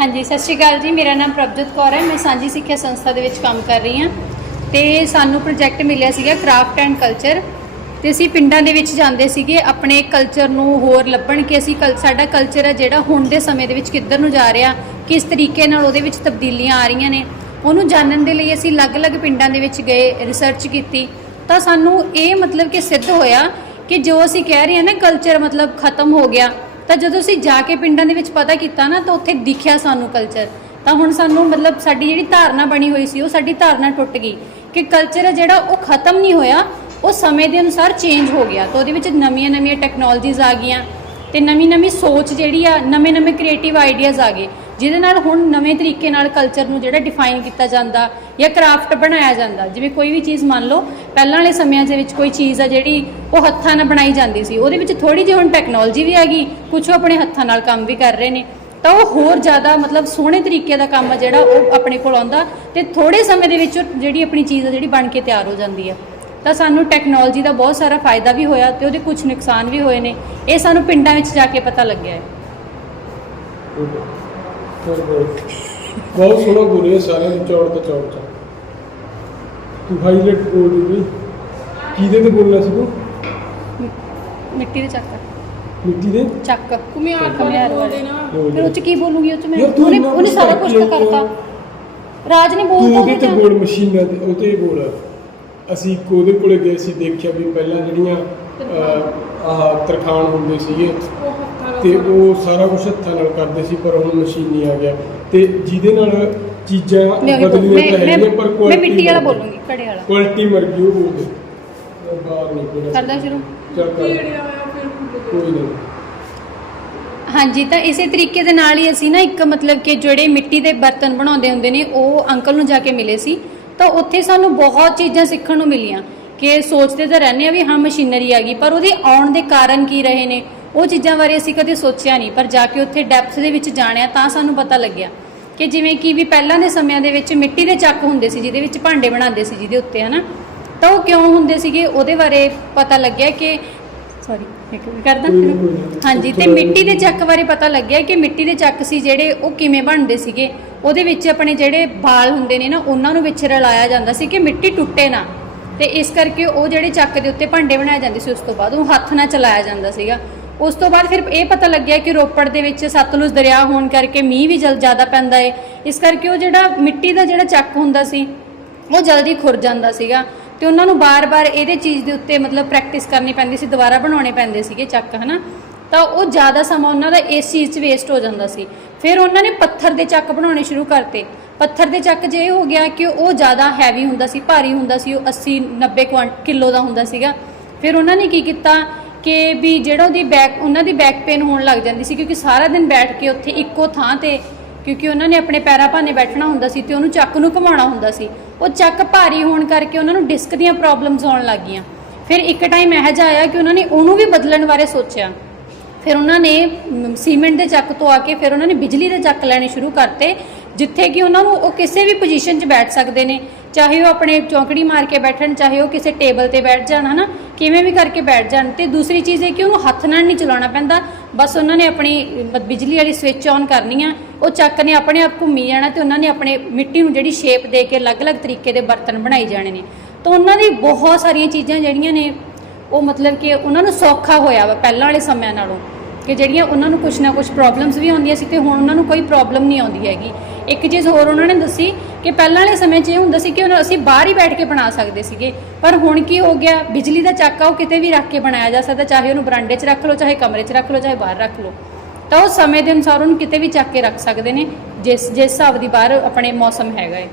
ਹਾਂਜੀ, ਸਤਿ ਸ਼੍ਰੀ ਅਕਾਲ ਜੀ। ਮੇਰਾ ਨਾਮ ਪ੍ਰਭਜੋਤ ਕੌਰ ਹੈ। ਮੈਂ ਸਾਂਝੀ ਸਿੱਖਿਆ ਸੰਸਥਾ ਦੇ ਵਿੱਚ ਕੰਮ ਕਰ ਰਹੀ ਹਾਂ। ਤੇ ਸਾਨੂੰ ਪ੍ਰੋਜੈਕਟ ਮਿਲਿਆ ਸੀਗਾ ਕ੍ਰਾਫਟ ਐਂਡ ਕਲਚਰ ਤੇ ਅਸੀਂ ਪਿੰਡਾਂ ਦੇ ਵਿੱਚ ਜਾਂਦੇ ਸੀਗੇ। ਆਪਣੇ ਕਲਚਰ ਨੂੰ ਹੋਰ ਲੱਭਣ ਕਿ ਅਸੀਂ ਕਲ- ਸਾਡਾ ਕਲਚਰ ਹੈ ਜਿਹੜਾ ਹੁਣ ਦੇ ਸਮੇਂ ਦੇ ਵਿੱਚ ਕਿੱਧਰ ਨੂੰ ਜਾ ਰਿਹਾ, ਕਿਸ ਤਰੀਕੇ ਨਾਲ ਉਹਦੇ ਵਿੱਚ ਤਬਦੀਲੀਆਂ ਆ ਰਹੀਆਂ ਨੇ। ਉਹਨੂੰ ਜਾਣਨ ਦੇ ਲਈ ਅਸੀਂ ਅਲੱਗ-ਅਲੱਗ ਪਿੰਡਾਂ ਦੇ ਵਿੱਚ ਗਏ ਰਿਸਰਚ ਕੀਤੀ। ਤਾਂ ਸਾਨੂੰ ਇਹ ਮਤਲਬ ਕਿ ਸਿੱਧ ਹੋਇਆ ਕਿ ਜੋ ਅਸੀਂ ਕਹਿ ਰਹੇ ਹਾਂ ਨਾ ਕਲਚਰ ਮਤਲਬ ਖਤਮ ਹੋ ਗਿਆ। ਤਾਂ ਜਦੋਂ ਅਸੀਂ ਜਾ ਕੇ ਪਿੰਡਾਂ ਦੇ ਵਿੱਚ ਪਤਾ ਕੀਤਾ ਨਾ, ਤਾਂ ਉੱਥੇ ਦਿਖਿਆ ਸਾਨੂੰ ਕਲਚਰ ਤਾਂ ਹੁਣ ਸਾਨੂੰ ਮਤਲਬ ਸਾਡੀ ਜਿਹੜੀ ਧਾਰਨਾ ਬਣੀ ਹੋਈ ਸੀ, ਉਹ ਸਾਡੀ ਧਾਰਨਾ ਟੁੱਟ ਗਈ ਕਿ ਕਲਚਰ ਹੈ ਜਿਹੜਾ ਉਹ ਖਤਮ ਨਹੀਂ ਹੋਇਆ, ਉਹ ਸਮੇਂ ਦੇ ਅਨੁਸਾਰ ਚੇਂਜ ਹੋ ਗਿਆ। ਤਾਂ ਉਹਦੇ ਵਿੱਚ ਨਵੀਆਂ-ਨਵੀਆਂ ਟੈਕਨੋਲੋਜੀਜ਼ ਆ ਗਈਆਂ ਤੇ ਨਵੀਂ-ਨਵੀਂ ਸੋਚ ਜਿਹੜੀ ਆ ਨਵੇਂ-ਨਵੇਂ ਕ੍ਰੀਏਟਿਵ ਆਈਡੀਆਜ਼ ਆ ਗਏ। ਜਿਹਦੇ ਨਾਲ ਹੁਣ ਨਵੇਂ ਤਰੀਕੇ ਨਾਲ ਕਲਚਰ ਨੂੰ ਜਿਹੜਾ ਡਿਫਾਈਨ ਕੀਤਾ ਜਾਂਦਾ ਜਾਂ ਕਰਾਫਟ ਬਣਾਇਆ ਜਾਂਦਾ। ਜਿਵੇਂ ਕੋਈ ਵੀ ਚੀਜ਼ ਮੰਨ ਲਓ, ਪਹਿਲਾਂ ਵਾਲੇ ਸਮਿਆਂ ਦੇ ਵਿੱਚ ਕੋਈ ਚੀਜ਼ ਆ ਜਿਹੜੀ ਉਹ ਹੱਥਾਂ ਨਾਲ ਬਣਾਈ ਜਾਂਦੀ ਸੀ। ਉਹਦੇ ਵਿੱਚ ਥੋੜੀ ਜਿਹੀ ਹੁਣ ਟੈਕਨੋਲੋਜੀ ਵੀ ਆ ਗਈ ਕੁਝ ਉਹ ਆਪਣੇ ਹੱਥਾਂ ਨਾਲ ਕੰਮ ਵੀ ਕਰ ਰਹੇ ਨੇ। ਤਾਂ ਉਹ ਹੋਰ ਜ਼ਿਆਦਾ ਮਤਲਬ ਸੋਹਣੇ ਤਰੀਕੇ ਦਾ ਕੰਮ ਆ ਜਿਹੜਾ ਉਹ ਆਪਣੇ ਕੋਲ ਆਉਂਦਾ ਤੇ ਥੋੜੇ ਸਮੇਂ ਦੇ ਵਿੱਚ ਉਹ ਜਿਹੜੀ ਆਪਣੀ ਚੀਜ਼ ਆ ਜਿਹੜੀ ਬਣ ਕੇ ਤਿਆਰ ਹੋ ਜਾਂਦੀ ਆ। ਤਾਂ ਸਾਨੂੰ ਟੈਕਨੋਲੋਜੀ ਦਾ ਬਹੁਤ ਸਾਰਾ ਫਾਇਦਾ ਵੀ ਹੋਇਆ ਤੇ ਉਹਦੇ ਕੁਝ ਨੁਕਸਾਨ ਵੀ ਹੋਏ ਨੇ। ਇਹ ਸਾਨੂੰ ਪਿੰਡਾਂ ਵਿੱਚ ਜਾ ਕੇ ਪਤਾ ਲੱਗਿਆ ਹੈ। ਬਹੁਤ ਸੋਹਣਾ ਬੋਲੇ ਸਾਰਿਆਂ ਨੂੰ ਚੌੜ ਤੇ ਚੌੜ ਚ ਤੂੰ ਹਾਈਲਾਈਟ ਬੋਲ ਰਹੀ ਕਿਹਦੇ ਤੇ ਬੋਲਣਾ ਸੀ ਤੂੰ? ਮਿੱਟੀ ਦੇ ਚੱਕ। ਮਿੱਟੀ ਦੇ? ਚੱਕ। ਘੁਮਿਆਰ ਘੁਮਿਆਰ ਵਾਲੇ। ਬੋਲਦੇ ਨਾ। ਬੋਲ। ਫਿਰ ਉਹ ਚ ਕੀ ਬੋਲੂਗੀ ਉਹ ਚ ਮੈਂ? ਯਾਰ ਤੂੰ ਉਹਨੇ ਇੰਨਾ ਉਹਨੇ ਸਾਰਾ ਕੁਝ ਤਾਂ ਕਰਤਾ। ਰਾਜ ਨੇ ਤੂੰ ਬੋਲਤਾ ਉਹਦੇ। ਤੇ ਬੋਲ ਮਸ਼ੀਨਾਂ ਤੇ। ਉਹ ਤੇ ਬੋਲ। ਅਸੀਂ ਉਹਦੇ ਕੋਲੇ ਗਏ ਸੀ ਦੇਖਿਆ ਵੀ ਪਹਿਲਾਂ ਜਿਹੜੀਆਂ ਆਹ ਤਰਖਾਣ ਹੁੰਦੇ ਸੀਗੇ ਤੇ ਉਹ ਸਾਰਾ ਕੁਝ ਹੱਥਾਂ ਨਾਲ ਕਰਦੇ ਸੀ ਪਰ ਹੁਣ ਮਸ਼ੀਨੀ ਆ ਗਿਆ। ਤੇ ਜਿਹਦੇ ਨਾਲ ਚੀਜ਼ਾਂ ਮੈਂ ਉਹੀ ਬੋਲ- ਬਦਲੀਆਂ ਤਾਂ ਮੈਂ- ਹੈਗੀਆਂ ਪਰ ਮੈਂ ਮਿੱਟੀ ਵਾਲਾ ਬੋਲੂੰਗੀ ਘੜੇ ਵਾਲਾ। ਕੁਆਲਿਟੀ ਮਰ ਗਈ ਉਹ ਬਾਹਰ ਨਹੀਂ ਕੋਈ ਕਰਦਾ ਸ਼ੁਰੂ। ਚੱਲ ਕਰ। ਕੀੜਿਆ ਆਇਆ ਫਿਰ ਫੁੱਟ ਕੋਈ ਨਹੀਂ ਹਾਂਜੀ ਤਾਂ ਇਸੇ ਤਰੀਕੇ ਦੇ ਨਾਲ ਹੀ ਅਸੀਂ ਨਾ ਇੱਕ ਮਤਲਬ ਕਿ ਜਿਹੜੇ ਮਿੱਟੀ ਦੇ ਬਰਤਨ ਬਣਾਉਂਦੇ ਹੁੰਦੇ ਨੇ ਉਹ ਅੰਕਲ ਨੂੰ ਜਾ ਕੇ ਮਿਲੇ ਸੀ। ਤਾਂ ਉੱਥੇ ਸਾਨੂੰ ਬਹੁਤ ਚੀਜ਼ਾਂ ਸਿੱਖਣ ਨੂੰ ਮਿਲੀਆਂ ਕਿ ਸੋਚਦੇ ਤਾਂ ਰਹਿੰਦੇ ਆ ਵੀ ਹਾਂ ਮਸ਼ੀਨਰੀ ਆ ਗਈ ਪਰ ਉਹਦੇ ਆਉਣ ਦੇ ਕਾਰਨ ਕੀ ਰਹੇ ਨੇ? ਉਹ ਚੀਜ਼ਾਂ ਬਾਰੇ ਅਸੀਂ ਕਦੇ ਸੋਚਿਆ ਨਹੀਂ ਪਰ ਜਾ ਕੇ ਉੱਥੇ ਡੈਪਥ ਦੇ ਵਿੱਚ ਜਾਣਿਆ ਤਾਂ ਸਾਨੂੰ ਪਤਾ ਲੱਗਿਆ ਕਿ ਜਿਵੇਂ ਕਿ ਵੀ ਪਹਿਲਾਂ ਦੇ ਸਮਿਆਂ ਦੇ ਵਿੱਚ ਮਿੱਟੀ ਦੇ ਚੱਕ ਹੁੰਦੇ ਸੀ ਜਿਹਦੇ ਵਿੱਚ ਭਾਂਡੇ ਬਣਾਉਂਦੇ ਸੀ ਜਿਹਦੇ ਉੱਤੇ ਹਨਾ? ਤਾਂ ਉਹ ਕਿਉਂ ਹੁੰਦੇ ਸੀਗੇ? ਉਹਦੇ ਬਾਰੇ ਪਤਾ ਲੱਗਿਆ ਕਿ ਸੌਰੀ ਇੱਕ ਕਰਦਾ। ਹਾਂਜੀ ਤੇ ਮਿੱਟੀ ਦੇ ਚੱਕ ਬਾਰੇ ਪਤਾ ਲੱਗਿਆ ਕਿ ਮਿੱਟੀ ਦੇ ਚੱਕ ਸੀ ਜਿਹੜੇ ਉਹ ਕਿਵੇਂ ਬਣਦੇ ਸੀਗੇ? ਉਹਦੇ ਵਿੱਚ ਆਪਣੇ ਜਿਹੜੇ ਬਾਲ ਹੁੰਦੇ ਨੇ ਨਾ ਉਹਨਾਂ ਨੂੰ ਵਿੱਚ ਰਲਾਇਆ ਜਾਂਦਾ ਸੀ ਕਿ ਮਿੱਟੀ ਟੁੱਟੇ ਨਾ। ਤੇ ਇਸ ਕਰਕੇ ਉਹ ਜਿਹੜੇ ਚੱਕ ਦੇ ਉੱਤੇ ਭਾਂਡੇ ਬਣਾਏ ਜਾਂਦੇ ਸੀ ਉਸ ਤੋਂ ਬਾਅਦ ਉਹ ਹੱਥ ਨਾਲ ਚਲਾਇਆ ਜਾਂਦਾ ਸੀਗਾ। ਉਸ ਤੋਂ ਬਾਅਦ ਫਿਰ ਇਹ ਪਤਾ ਲੱਗਿਆ ਕਿ ਰੋਪੜ ਦੇ ਵਿੱਚ ਸਤਲੁਜ ਦਰਿਆ ਹੋਣ ਕਰਕੇ ਮੀਂਹ ਵੀ ਜਲ ਜ਼ਿਆਦਾ ਪੈਂਦਾ ਏ। ਇਸ ਕਰਕੇ ਉਹ ਜਿਹੜਾ ਮਿੱਟੀ ਦਾ ਜਿਹੜਾ ਚੱਕ ਹੁੰਦਾ ਸੀ, ਉਹ ਜਲਦੀ ਖੁਰ ਜਾਂਦਾ ਸੀਗਾ ਤੇ ਉਹਨਾਂ ਨੂੰ ਬਾਰ-ਬਾਰ ਇਹਦੇ ਚੀਜ਼ ਦੇ ਉੱਤੇ ਮਤਲਬ ਪ੍ਰੈਕਟਿਸ ਕਰਨੀ ਪੈਂਦੀ ਸੀ, ਦੁਬਾਰਾ ਬਣਾਉਣੇ ਪੈਂਦੇ ਸੀਗੇ ਚੱਕ, ਹਨਾ? ਤਾਂ ਉਹ ਜ਼ਿਆਦਾ ਸਮਾਂ ਉਹਨਾਂ ਦਾ ਇਸ ਚੀਜ਼ 'ਚ ਵੇਸਟ ਹੋ ਜਾਂਦਾ ਸੀ। ਫਿਰ ਉਹਨਾਂ ਨੇ ਪੱਥਰ ਦੇ ਚੱਕ ਬਣਾਉਣੇ ਸ਼ੁਰੂ ਕਰਤੇ। ਪੱਥਰ ਦੇ ਚੱਕ ਜੇ ਇਹ ਹੋ ਗਿਆ ਕਿ ਉਹ ਜ਼ਿਆਦਾ ਹੈਵੀ ਹੁੰਦਾ ਸੀ, ਭਾਰੀ ਹੁੰਦਾ ਸੀ, ਉਹ 80 90 ਕੁਆਂਟ ਕਿਲੋ ਦਾ ਹੁੰਦਾ ਸੀਗਾ। ਫਿਰ ਉਹਨਾਂ ਨੇ ਕੀ ਕੀਤਾ? ਕਿ ਵੀ ਜਿਹੜਾ ਉਹਦੀ ਬੈਕ ਉਹਨਾਂ ਦੀ ਬੈਕ ਪੇਨ ਹੋਣ ਲੱਗ ਜਾਂਦੀ ਸੀ ਕਿਉਂਕਿ ਸਾਰਾ ਦਿਨ ਬੈਠ ਕੇ ਉੱਥੇ ਇੱਕੋ ਥਾਂ ਤੇ ਕਿਉਂਕਿ ਉਹਨਾਂ ਨੇ ਆਪਣੇ ਪੈਰਾਂ ਭਾਨੇ ਬੈਠਣਾ ਹੁੰਦਾ ਸੀ ਤੇ ਉਹਨੂੰ ਚੱਕ ਨੂੰ ਘੁਮਾਉਣਾ ਹੁੰਦਾ ਸੀ। ਉਹ ਚੱਕ ਭਾਰੀ ਹੋਣ ਕਰਕੇ ਉਹਨਾਂ ਨੂੰ ਡਿਸਕ ਦੀਆਂ ਪ੍ਰੋਬਲਮਸ ਆਉਣ ਲੱਗ ਗਈਆਂ। ਫਿਰ ਇੱਕ ਟਾਈਮ ਇਹੋ ਜਿਹਾ ਆਇਆ ਕਿ ਉਹਨਾਂ ਨੇ ਉਹਨੂੰ ਵੀ ਬਦਲਣ ਬਾਰੇ ਸੋਚਿਆ। ਫਿਰ ਉਹਨਾਂ ਨੇ ਸੀਮੈਂਟ ਦੇ ਚੱਕ ਤੋਂ ਆ ਕੇ ਫਿਰ ਉਹਨਾਂ ਨੇ ਬਿਜਲੀ ਦੇ ਚੱਕ ਲੈਣੇ ਸ਼ੁਰੂ ਕਰਤੇ, ਜਿੱਥੇ ਕਿ ਉਹਨਾਂ ਨੂੰ ਉਹ ਕਿਸੇ ਵੀ ਪੋਜੀਸ਼ਨ 'ਚ ਬੈਠ ਸਕਦੇ ਨੇ। ਚਾਹੇ ਉਹ ਆਪਣੇ ਚੌਂਕੜੀ ਮਾਰ ਕੇ ਬੈਠਣ, ਚਾਹੇ ਉਹ ਕਿਸੇ ਟੇਬਲ ਤੇ ਬੈਠ ਜਾਣ, ਹਨਾ? ਕਿਵੇਂ ਵੀ ਕਰਕੇ ਬੈਠ ਜਾਣ। ਤੇ ਦੂਸਰੀ ਚੀਜ਼ ਇਹ ਕਿ ਉਹਨੂੰ ਹੱਥ ਨਾਲ ਨਹੀਂ ਚਲਾਉਣਾ ਪੈਂਦਾ। ਬਸ ਉਹਨਾਂ ਨੇ ਆਪਣੀ ਬਿਜਲੀ ਵਾਲੀ ਸਵਿਚ ਔਨ ਕਰਨੀ ਆ। ਉਹ ਚੱਕ ਨੇ ਆਪਣੇ ਆਪ ਘੁੰਮੀ ਜਾਣਾ ਤੇ ਉਹਨਾਂ ਨੇ ਆਪਣੇ ਮਿੱਟੀ ਨੂੰ ਜਿਹੜੀ ਸ਼ੇਪ ਦੇ ਕੇ ਅਲੱਗ-ਅਲੱਗ ਤਰੀਕੇ ਦੇ ਬਰਤਨ ਬਣਾਈ ਜਾਣੇ ਨੇ। ਤਾਂ ਉਹਨਾਂ ਦੀ ਬਹੁਤ ਸਾਰੀਆਂ ਚੀਜ਼ਾਂ ਜਿਹੜੀਆਂ ਨੇ, ਉਹ ਮਤਲਬ ਕਿ ਉਹਨਾਂ ਨੂੰ ਸੌਖਾ ਹੋਇਆ ਵਾ ਪਹਿਲਾਂ ਵਾਲੇ ਸਮਿਆਂ ਨਾਲੋਂ। ਕਿ ਜਿਹੜੀਆਂ ਉਹਨਾਂ ਨੂੰ ਕੁਝ ਨਾ ਕੁਝ ਪ੍ਰੋਬਲਮਸ ਵੀ ਆਉਂਦੀਆਂ ਸੀ ਤੇ ਹੁਣ ਉਹਨਾਂ ਨੂੰ ਕੋਈ ਪ੍ਰੋਬਲਮ ਨਹੀਂ ਆਉਂਦੀ ਹੈਗੀ। ਇੱਕ ਚੀਜ਼ ਹੋਰ ਉਹਨਾਂ ਨੇ ਦੱਸੀ ਕਿ ਪਹਿਲਾਂ ਵਾਲੇ ਸਮੇਂ 'ਚ ਇਹ ਹੁੰਦਾ ਸੀ ਕਿ ਉਹਨਾਂ- ਅਸੀਂ ਬਾਹਰ ਹੀ ਬੈਠ ਕੇ ਬਣਾ ਸਕਦੇ ਸੀਗੇ। ਪਰ ਹੁਣ ਕੀ ਹੋ ਗਿਆ? ਬਿਜਲੀ ਦਾ ਚੱਕਾ ਉਹ ਕਿਤੇ ਵੀ ਰੱਖ ਕੇ ਬਣਾਇਆ ਜਾ ਸਕਦਾ, ਚਾਹੇ ਉਹਨੂੰ ਬਰਾਂਡੇ 'ਚ ਰੱਖ ਲਓ, ਚਾਹੇ ਕਮਰੇ 'ਚ ਰੱਖ ਲਓ, ਚਾਹੇ ਬਾਹਰ ਰੱਖ ਲਓ। ਤਾਂ ਉਹ ਸਮੇਂ ਦੇ ਅਨੁਸਾਰ ਉਹਨੂੰ ਕਿਤੇ ਵੀ ਚੱਕ ਕੇ ਰੱਖ ਸਕਦੇ ਨੇ, ਜਿਸ ਜਿਸ ਹਿਸਾਬ ਦੀ ਬਾਹਰ ਆਪਣੇ ਮੌਸਮ ਹੈਗਾ ਹੈ